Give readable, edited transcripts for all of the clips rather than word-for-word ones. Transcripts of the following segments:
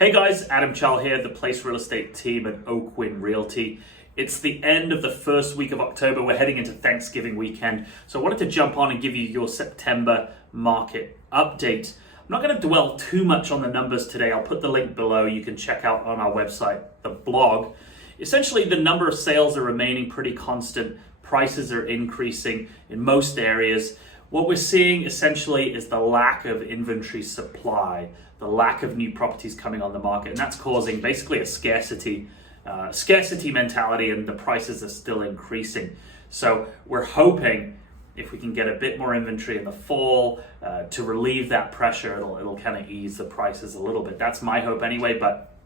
Hey guys, Adam Chal here, the Place Real Estate team at Oakwyn Realty. It's the end of the first week of October. We're heading into Thanksgiving weekend. So I wanted to jump on and give you your September market update. I'm not going to dwell too much on the numbers today. I'll put the link below. You can check out on our website, the blog. Essentially, the number of sales are remaining pretty constant. Prices are increasing in most areas. What we're seeing essentially is the lack of inventory supply, the lack of new properties coming on the market, and that's causing basically a scarcity mentality, and the prices are still increasing. So we're hoping if we can get a bit more inventory in the fall to relieve that pressure, it'll kind of ease the prices a little bit. That's my hope anyway, but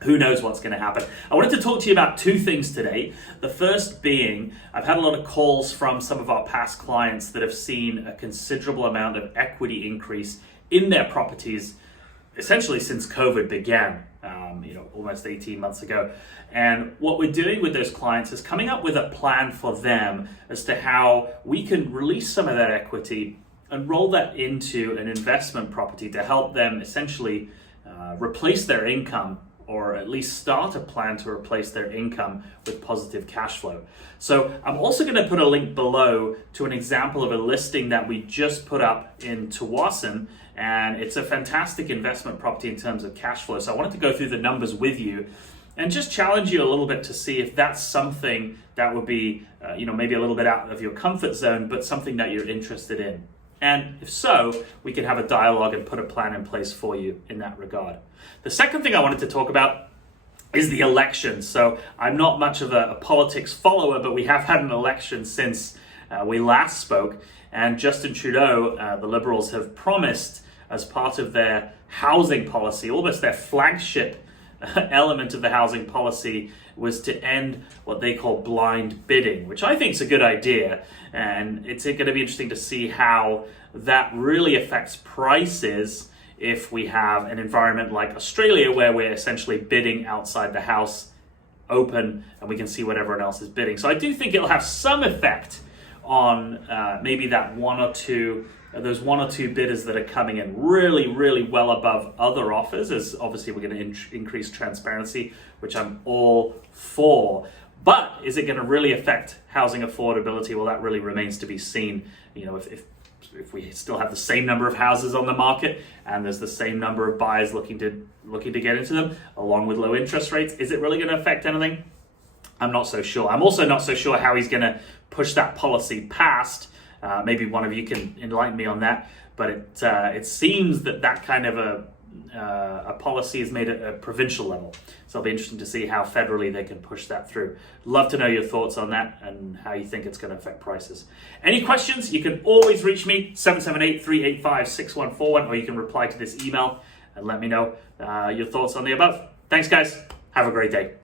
who knows what's going to happen. I wanted to talk to you about two things today. The first being, I've had a lot of calls from some of our past clients that have seen a considerable amount of equity increase in their properties, essentially since COVID began, almost 18 months ago. And what we're doing with those clients is coming up with a plan for them as to how we can release some of that equity and roll that into an investment property to help them essentially replace their income, or at least start a plan to replace their income with positive cash flow. So I'm also going to put a link below to an example of a listing that we just put up in Tawasin, and it's a fantastic investment property in terms of cash flow. So I wanted to go through the numbers with you and just challenge you a little bit to see if that's something that would be, maybe a little bit out of your comfort zone, but something that you're interested in. And if so, we can have a dialogue and put a plan in place for you in that regard. The second thing I wanted to talk about is the election. So I'm not much of a politics follower, but we have had an election since we last spoke. And Justin Trudeau, the Liberals, have promised as part of their housing policy, almost their flagship element of the housing policy, was to end what they call blind bidding, which I think is a good idea. And it's going to be interesting to see how that really affects prices if we have an environment like Australia where we're essentially bidding outside the house open and we can see what everyone else is bidding. So I do think it'll have some effect on maybe that those one or two bidders that are coming in really, really well above other offers, as obviously we're going to increase transparency, which I'm all for. But is it going to really affect housing affordability? Well, that really remains to be seen. If we still have the same number of houses on the market and there's the same number of buyers looking to get into them, along with low interest rates, is it really going to affect anything? I'm not so sure. I'm also not so sure how he's going to push that policy past. Maybe one of you can enlighten me on that. But it seems that kind of a policy is made at a provincial level. So it'll be interesting to see how federally they can push that through. Love to know your thoughts on that and how you think it's going to affect prices. Any questions? You can always reach me, 778-385-6141, or you can reply to this email and let me know your thoughts on the above. Thanks, guys. Have a great day.